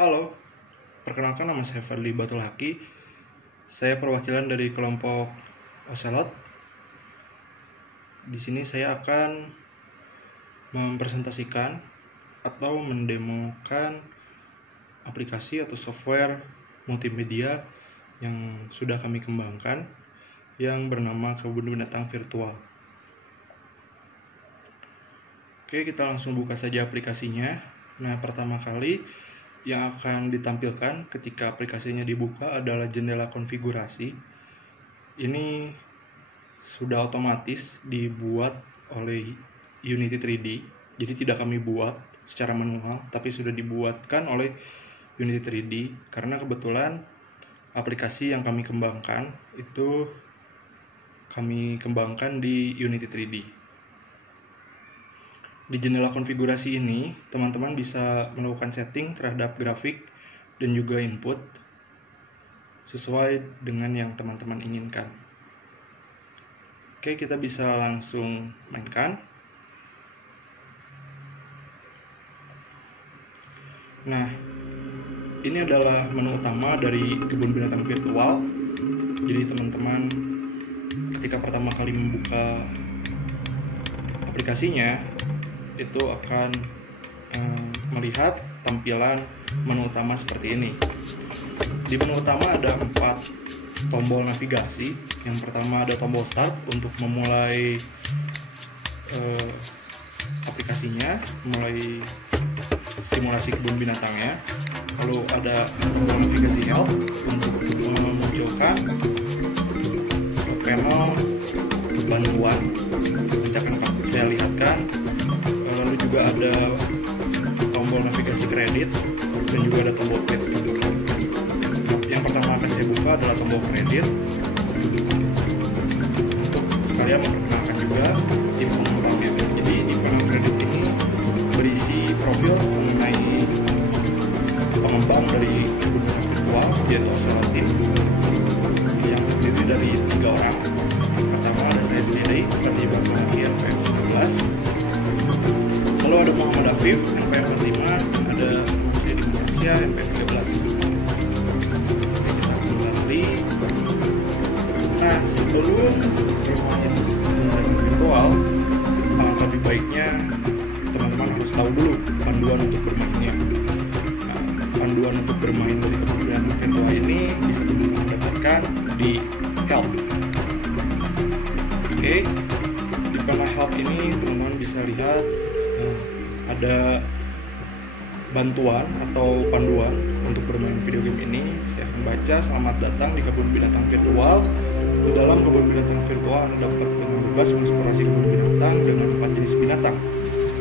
Halo, perkenalkan nama saya Fadli Batulhaki. Saya perwakilan dari kelompok Ocelot. Di sini saya akan mempresentasikan atau mendemokan aplikasi atau software multimedia yang sudah kami kembangkan yang bernama Kebun Binatang Virtual. Oke, kita langsung buka saja aplikasinya. Nah, pertama kali yang akan ditampilkan ketika aplikasinya dibuka adalah jendela konfigurasi. Ini sudah otomatis dibuat oleh Unity 3D, jadi tidak kami buat secara manual, tapi sudah dibuatkan oleh Unity 3D karena kebetulan aplikasi yang kami kembangkan itu kami kembangkan di Unity 3D. Di jendela konfigurasi ini, teman-teman bisa melakukan setting terhadap grafik dan juga input sesuai dengan yang teman-teman inginkan. Oke, kita bisa langsung mainkan. Nah, ini adalah menu utama dari Kebun Binatang Virtual. Jadi teman-teman ketika pertama kali membuka aplikasinya itu akan melihat tampilan menu utama seperti ini. Di menu utama ada 4 tombol navigasi. Yang pertama ada tombol start untuk memulai aplikasinya, mulai simulasi kebun binatangnya. Lalu ada tombol navigasi help untuk memunculkan panel bantuan nanti akan saya lihatkan. Lalu juga ada tombol navigasi kredit dan juga ada tombol pet. Yang pertama akan saya buka adalah tombol kredit untuk sekalian memperkenalkan juga tim pengembangnya. Jadi di panel kredit ini berisi profil mengenai pengembang dari kebun virtual, yaitu Ocelot Team yang terdiri dari 3 orang. Pertama ada saya sendiri, Fadli Batulhaki NPM 19. Lalu ada Muhammad Afif NPM 45, ada Dedi Malaysia NPM 13. Kita kembali. Nah, sebelum bermain virtual, alangkah lebih baiknya teman-teman harus tahu dulu panduan untuk bermainnya. Nah, panduan untuk bermain dari kebun binatang virtual ini bisa teman-teman dapatkan di help. Oke, di panel help ini teman-teman bisa lihat ada bantuan atau panduan untuk bermain video game ini. Saya akan baca. Selamat datang di kebun binatang virtual. Di dalam kebun binatang virtual Anda dapat dengan bebas mengeksplorasi kebun binatang dengan 4 jenis binatang,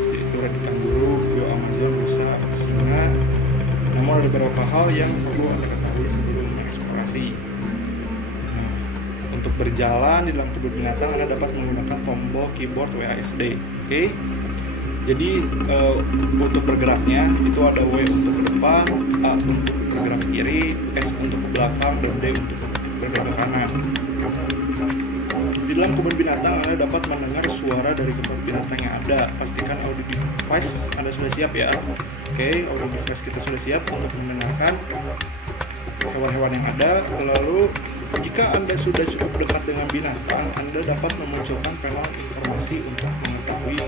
yaitu red kangguru, hiu Amazon, rusa, singa. Namun ada beberapa hal yang perlu Anda ketahui sebelum mengeksplorasi. Nah, untuk berjalan di dalam kebun binatang Anda dapat menggunakan tombol keyboard WASD. Oke. Jadi untuk bergeraknya itu ada W untuk ke depan, A untuk bergerak ke kiri, S untuk ke belakang, dan D untuk bergerak ke kanan. Di dalam kebun binatang Anda dapat mendengar suara dari kebun binatang yang ada. Pastikan audio device Anda sudah siap ya. Oke, audio device kita sudah siap untuk mendengarkan hewan-hewan yang ada. Lalu jika Anda sudah cukup dekat dengan binatang, Anda dapat memunculkan panel informasi untuk mengetahui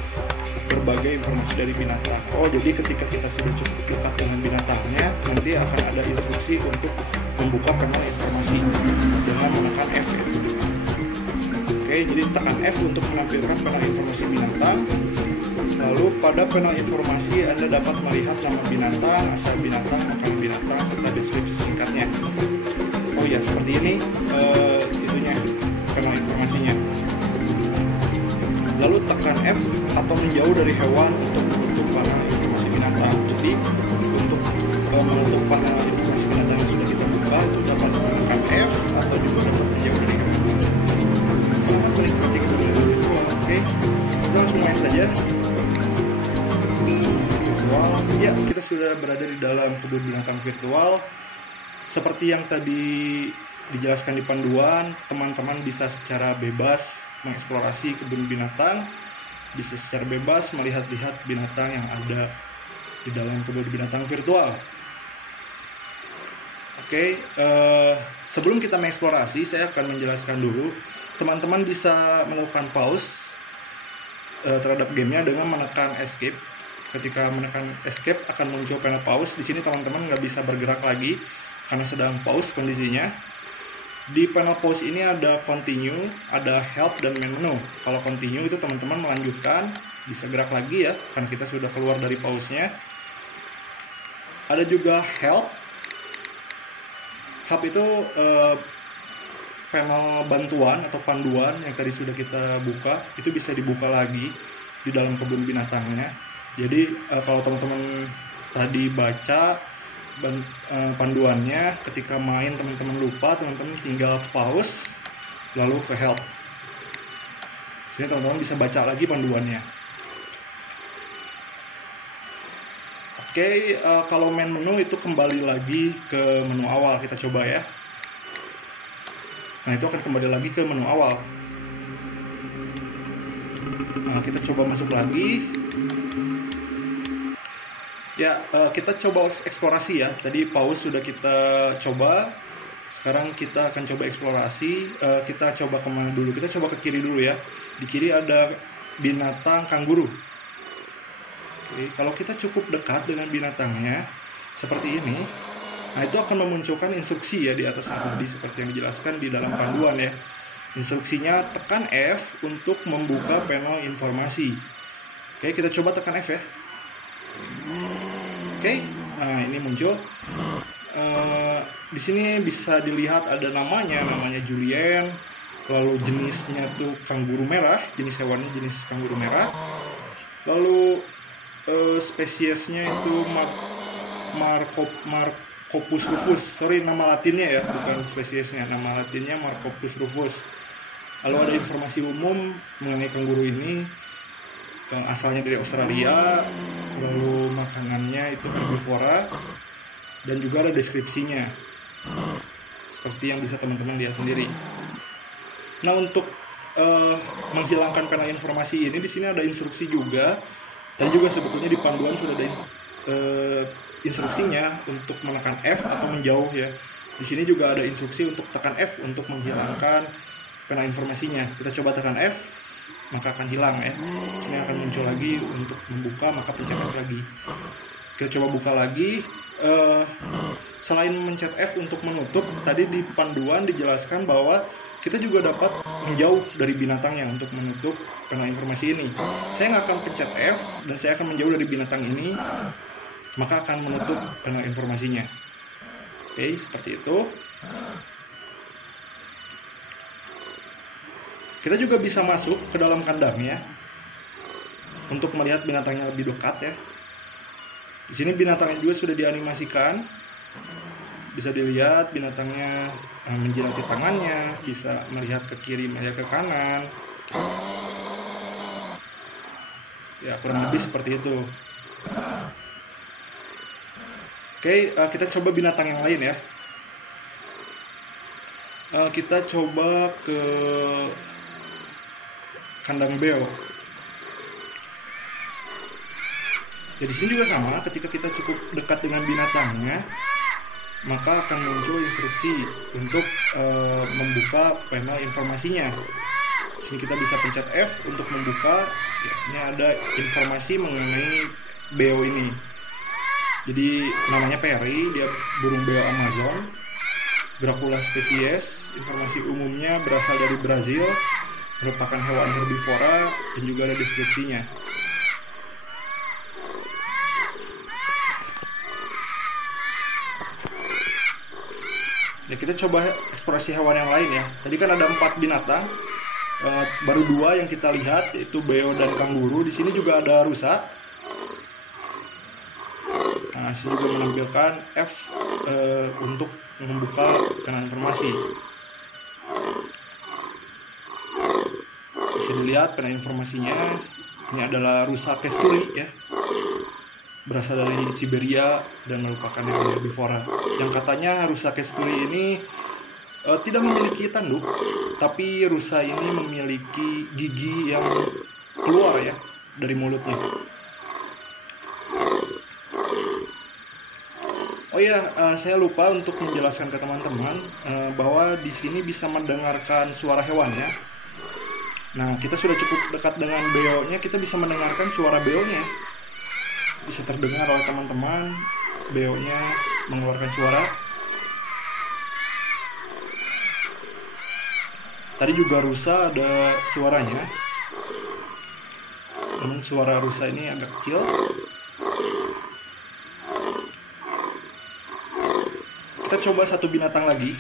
berbagai informasi dari binatang. Oh, jadi ketika kita sudah cukup dekat dengan binatangnya, nanti akan ada instruksi untuk membuka panel informasi dengan menekan F. Oke, jadi tekan F untuk menampilkan panel informasi binatang. Lalu pada panel informasi Anda dapat melihat nama binatang, asal binatang, makanan binatang, serta deskripsi singkatnya. Oh ya, seperti ini itunya panel informasinya. Lalu tekan F atau menjauh dari hewan untuk menutup panel informasi binatang. Jadi untuk menutup panel informasi binatang yang sudah kita buka itu dapat menekan F atau juga dapat menjauh dari hewan. Selamat menikmati kebun binatang virtual. Oke, kita langsung main saja. Virtual. Ya, kita sudah berada di dalam kebun binatang virtual. Seperti yang tadi dijelaskan di panduan, teman-teman bisa secara bebas mengeksplorasi kebun binatang, bisa secara bebas melihat-lihat binatang yang ada di dalam kebun binatang virtual. Oke, sebelum kita mengeksplorasi, saya akan menjelaskan dulu. Teman-teman bisa melakukan pause terhadap gamenya dengan menekan escape. Ketika menekan escape akan muncul panel pause. Di sini teman-teman nggak bisa bergerak lagi karena sedang pause kondisinya. Di panel pause ini ada continue, ada help, dan main menu. Kalau continue itu teman-teman melanjutkan, bisa gerak lagi ya, karena kita sudah keluar dari pause-nya. Ada juga help. Hub itu panel bantuan atau panduan yang tadi sudah kita buka, itu bisa dibuka lagi di dalam kebun binatangnya. Jadi kalau teman-teman tadi baca panduannya, ketika main teman-teman lupa, teman-teman tinggal pause lalu ke help. Sini teman-teman bisa baca lagi panduannya. Oke, kalau main menu itu kembali lagi ke menu awal, kita coba ya. Nah, itu akan kembali lagi ke menu awal. Nah, kita coba masuk lagi. Ya, kita coba eksplorasi ya. Tadi pause sudah kita coba. Sekarang kita akan coba eksplorasi. Kita coba kemana dulu? Kita coba ke kiri dulu ya. Di kiri ada binatang kanguru. Oke, kalau kita cukup dekat dengan binatangnya seperti ini, nah itu akan memunculkan instruksi ya di atas tadi seperti yang dijelaskan di dalam panduan ya. Instruksinya tekan F untuk membuka panel informasi. Oke, kita coba tekan F ya. Oke, nah ini muncul. Di sini bisa dilihat ada namanya Julien. Lalu jenisnya tuh kanguru merah, jenis hewannya jenis kanguru merah. Lalu spesiesnya itu Marcopus rufus. Sorry, nama latinnya ya, bukan spesiesnya. Nama latinnya Marcopus rufus. Lalu ada informasi umum mengenai kanguru ini, asalnya dari Australia, lalu makanannya itu herbivora, dan juga ada deskripsinya seperti yang bisa teman-teman lihat sendiri. Nah, untuk menghilangkan panel informasi ini, di sini ada instruksi juga. Dan juga sebetulnya di panduan sudah ada instruksinya untuk menekan F atau menjauh ya. Di sini juga ada instruksi untuk tekan F untuk menghilangkan panel informasinya. Kita coba tekan F, maka akan hilang ya. Ini akan muncul lagi untuk membuka, maka pencet F lagi. Kita coba buka lagi. Selain mencet F untuk menutup, tadi di panduan dijelaskan bahwa kita juga dapat menjauh dari binatangnya untuk menutup panel informasi ini. Saya nggak akan pencet F dan saya akan menjauh dari binatang ini, maka akan menutup panel informasinya. Oke, seperti itu. Kita juga bisa masuk ke dalam kandangnya untuk melihat binatangnya lebih dekat ya. Di sini binatangnya juga sudah dianimasikan. Bisa dilihat binatangnya menjilati tangannya, bisa melihat ke kiri, melihat ke kanan. Ya, kurang lebih seperti itu. Oke, kita coba binatang yang lain ya. Kita coba ke kandang beo. Jadi di sini juga sama, ketika kita cukup dekat dengan binatangnya, maka akan muncul instruksi untuk membuka panel informasinya. Sini kita bisa pencet F untuk membuka. Ya, ini ada informasi mengenai beo ini. Jadi namanya Perry, dia burung beo Amazon, Dracula spesies. Informasi umumnya berasal dari Brazil, merupakan hewan herbivora, dan juga ada deskripsinya. Ya, kita coba eksplorasi hewan yang lain ya. Tadi kan ada 4 binatang, baru 2 yang kita lihat, yaitu beo dan kanguru. Di sini juga ada rusa. Nah, sini juga menampilkan F untuk membuka panel informasi. Bisa dilihat panel informasinya. Ini adalah rusa kesturi ya. Berasal dari Siberia dan merupakan hewan herbivora. Yang katanya rusa kesturi ini tidak memiliki tanduk, tapi rusa ini memiliki gigi yang keluar ya dari mulutnya. Oh iya, saya lupa untuk menjelaskan ke teman-teman bahwa di sini bisa mendengarkan suara hewannya. Nah, kita sudah cukup dekat dengan beonya, kita bisa mendengarkan suara beonya. Bisa terdengar oleh teman-teman, beonya mengeluarkan suara. Tadi juga rusa ada suaranya. Namun suara rusa ini agak kecil. Kita coba satu binatang lagi.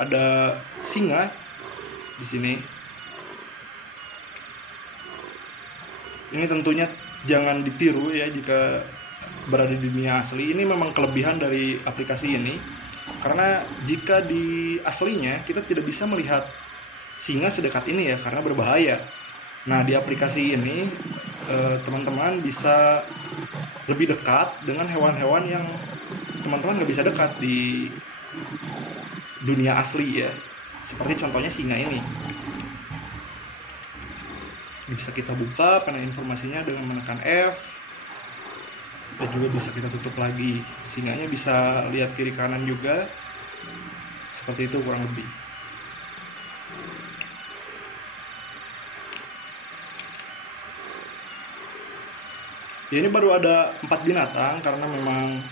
Ada singa di sini. Ini tentunya jangan ditiru ya jika berada di dunia asli. Ini memang kelebihan dari aplikasi ini. Karena jika di aslinya kita tidak bisa melihat singa sedekat ini ya, karena berbahaya. Nah, di aplikasi ini teman-teman bisa lebih dekat dengan hewan-hewan yang teman-teman nggak bisa dekat di dunia asli ya. Seperti contohnya singa ini. Bisa kita buka panel informasinya dengan menekan F, dan juga bisa kita tutup lagi. Singanya bisa lihat kiri kanan juga, seperti itu kurang lebih. Ya, ini baru ada 4 binatang karena memang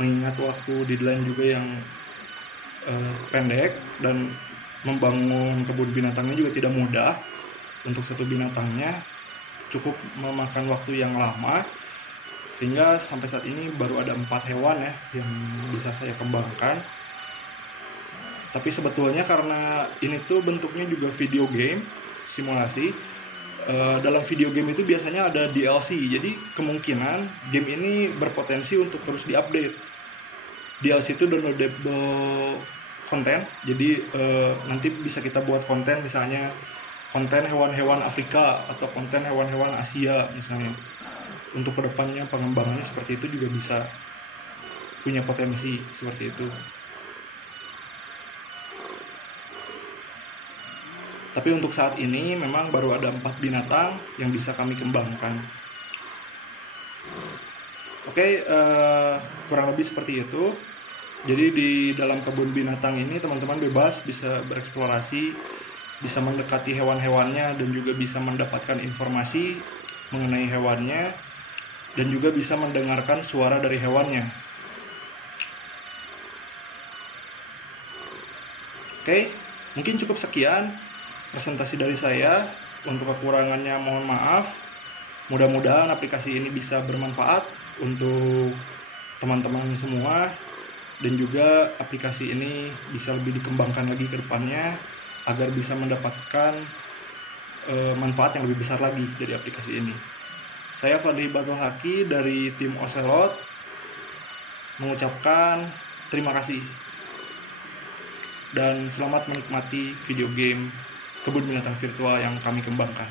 mengingat waktu deadline juga yang pendek, dan membangun kebun binatangnya juga tidak mudah. Untuk satu binatangnya cukup memakan waktu yang lama, sehingga sampai saat ini baru ada 4 hewan ya yang bisa saya kembangkan. Tapi sebetulnya karena ini tuh bentuknya juga video game simulasi, dalam video game itu biasanya ada DLC, jadi kemungkinan game ini berpotensi untuk terus diupdate. DLC itu downloadable konten, jadi nanti bisa kita buat konten, misalnya konten hewan-hewan Afrika atau konten hewan-hewan Asia misalnya. Untuk kedepannya pengembangannya seperti itu juga bisa punya potensi seperti itu. Tapi untuk saat ini memang baru ada 4 binatang yang bisa kami kembangkan. Oke, kurang lebih seperti itu. Jadi di dalam kebun binatang ini teman-teman bebas bisa bereksplorasi, bisa mendekati hewan-hewannya, dan juga bisa mendapatkan informasi mengenai hewannya, dan juga bisa mendengarkan suara dari hewannya. Oke, mungkin cukup sekian presentasi dari saya. Untuk kekurangannya mohon maaf. Mudah-mudahan aplikasi ini bisa bermanfaat untuk teman-teman semua, dan juga aplikasi ini bisa lebih dikembangkan lagi ke depannya agar bisa mendapatkan manfaat yang lebih besar lagi dari aplikasi ini. Saya Fadli Batul Haki dari tim Ocelot mengucapkan terima kasih dan selamat menikmati video game kebun binatang virtual yang kami kembangkan.